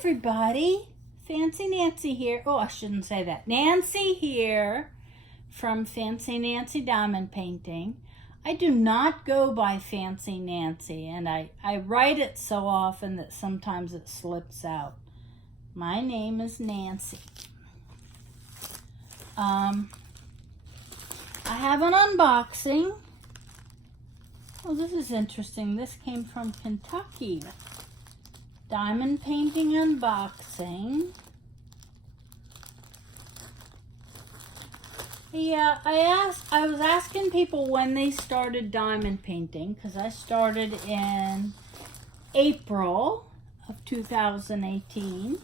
everybody, Fancy Nancy here. Oh, I shouldn't say that. Nancy here from Fancy Nancy Diamond Painting. I do not go by Fancy Nancy, and I write it so often that sometimes it slips out. My name is Nancy. I have an unboxing. Oh, this is interesting. This came from Kentucky. Diamond painting unboxing. Yeah, I was asking people when they started diamond painting, because I started in April of 2018.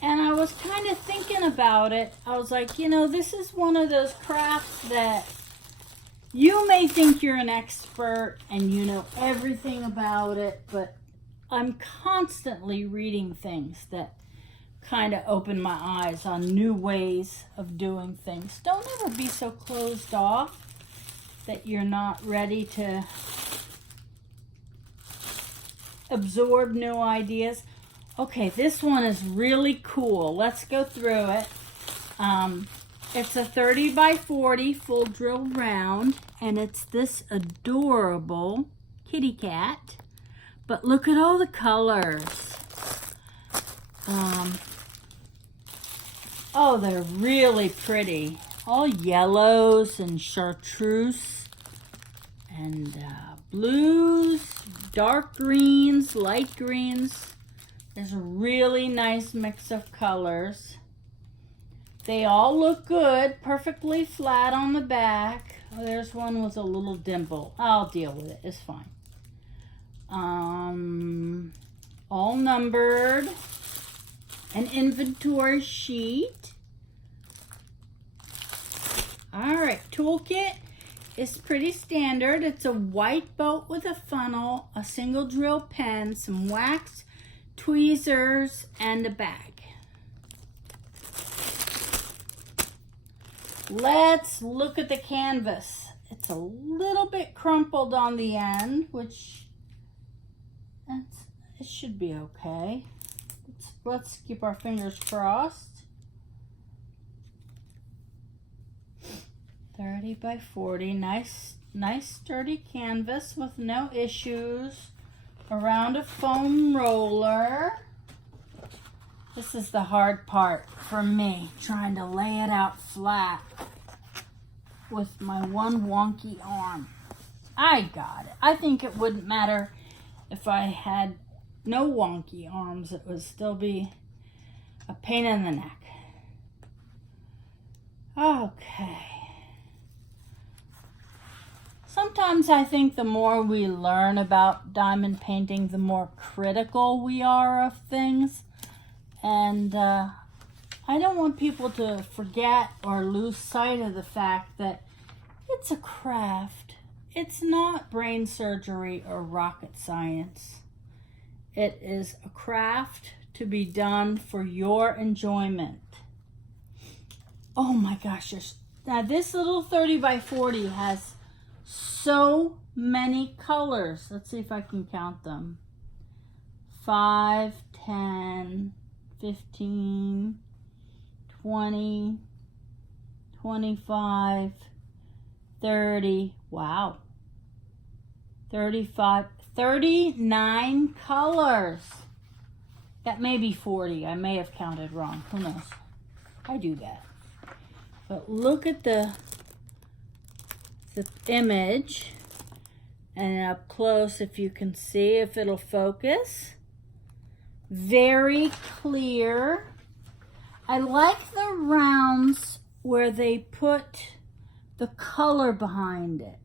And I was kind of thinking about it. I was like, you know, this is one of those crafts that you may think you're an expert and you know everything about it, but I'm constantly reading things that kind of open my eyes on new ways of doing things. Don't ever be so closed off that you're not ready to absorb new ideas. Okay, this one is really cool. Let's go through it. It's a 30 by 40 full drill round, and it's this adorable kitty cat. But look at all the colors. Oh, they're really pretty. All yellows and chartreuse and blues, dark greens, light greens. There's a really nice mix of colors. They all look good, perfectly flat on the back. Oh, there's one with a little dimple. I'll deal with it, it's fine. All numbered. An inventory sheet. Alright, toolkit is pretty standard. It's a white boat with a funnel, a single drill pen, some wax, tweezers, and a bag. Let's look at the canvas. It's a little bit crumpled on the end, which it should be okay. Let's keep our fingers crossed. 30 by 40, nice sturdy canvas with no issues. Around a foam roller. This is the hard part for me, trying to lay it out flat with my one wonky arm. I got it. I think it wouldn't matter if I had no wonky arms. It would still be a pain in the neck. Okay. Sometimes I think the more we learn about diamond painting, the more critical we are of things. And I don't want people to forget or lose sight of the fact that it's a craft. It's not brain surgery or rocket science. It is a craft to be done for your enjoyment. Oh my gosh. Now this little 30 by 40 has so many colors. Let's see if I can count them. 5, 10, 15, 20, 25, 30. Wow. 35, 39 colors. That may be 40. I may have counted wrong. Who knows? I do that. But look at the image, and up close, if you can see, if it'll focus. Very clear. I like the rounds where they put the color behind it.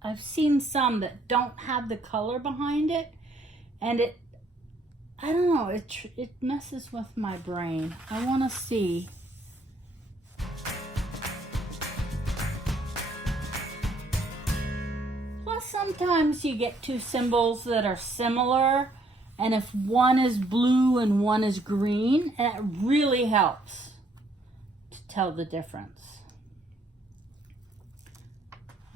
I've seen some that don't have the color behind it, and I don't know, it messes with my brain. I want to see. Plus, sometimes you get two symbols that are similar, and if one is blue and one is green, it really helps to tell the difference.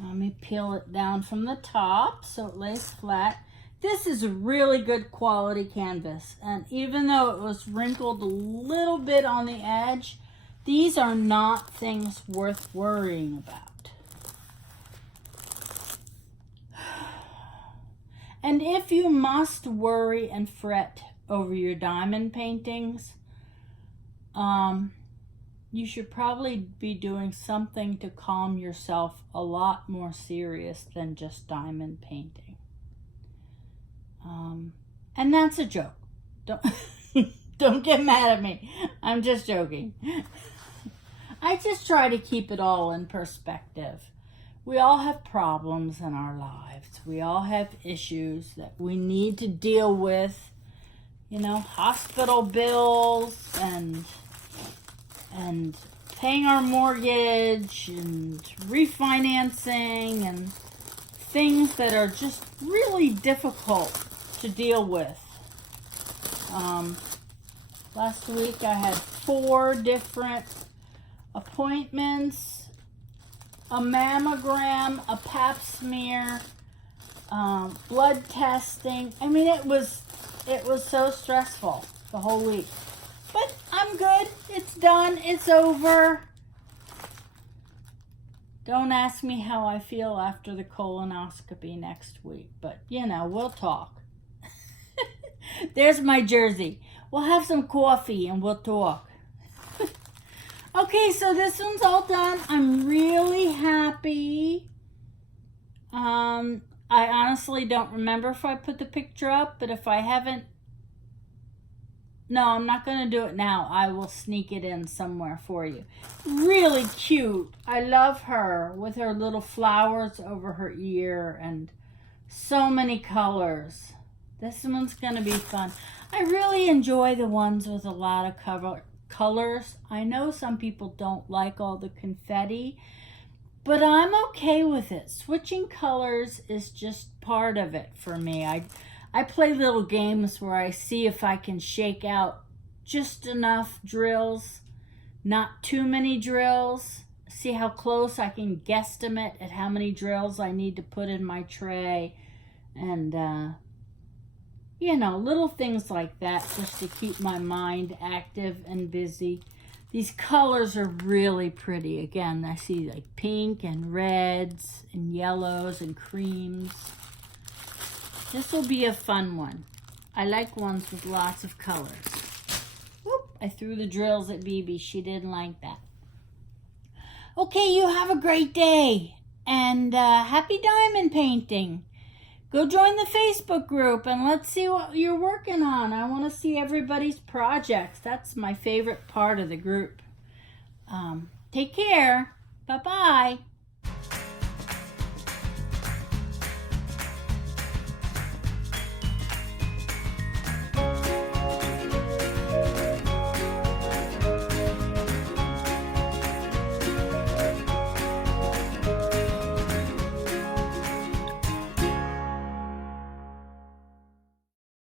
Let me peel it down from the top so it lays flat. This is a really good quality canvas, and even though it was wrinkled a little bit on the edge, these are not things worth worrying about. And if you must worry and fret over your diamond paintings, you should probably be doing something to calm yourself a lot more serious than just diamond painting. And that's a joke. Don't get mad at me. I'm just joking. I just try to keep it all in perspective. We all have problems in our lives. We all have issues that we need to deal with. You know, hospital bills and paying our mortgage and refinancing and things that are just really difficult to deal with. Last week I had 4 different appointments, a mammogram, a pap smear, blood testing. I mean, it was so stressful the whole week. But I'm good. It's done. It's over. Don't ask me how I feel after the colonoscopy next week. But, you know, we'll talk. There's my jersey. We'll have some coffee and we'll talk. Okay, so this one's all done. I'm really happy. I honestly don't remember if I put the picture up, but if I haven't, no, I'm not going to do it now. I will sneak it in somewhere for you. Really cute. I love her with her little flowers over her ear and so many colors. This one's going to be fun. I really enjoy the ones with a lot of colors. I know some people don't like all the confetti, but I'm okay with it. Switching colors is just part of it for me. I play little games where I see if I can shake out just enough drills, not too many drills, see how close I can guesstimate at how many drills I need to put in my tray, and you know, little things like that just to keep my mind active and busy. These colors are really pretty. Again, I see like pink and reds and yellows and creams. This will be a fun one. I like ones with lots of colors. Whoop, I threw the drills at BB. She didn't like that. Okay, you have a great day. And happy diamond painting. Go join the Facebook group and let's see what you're working on. I want to see everybody's projects. That's my favorite part of the group. Take care. Bye-bye.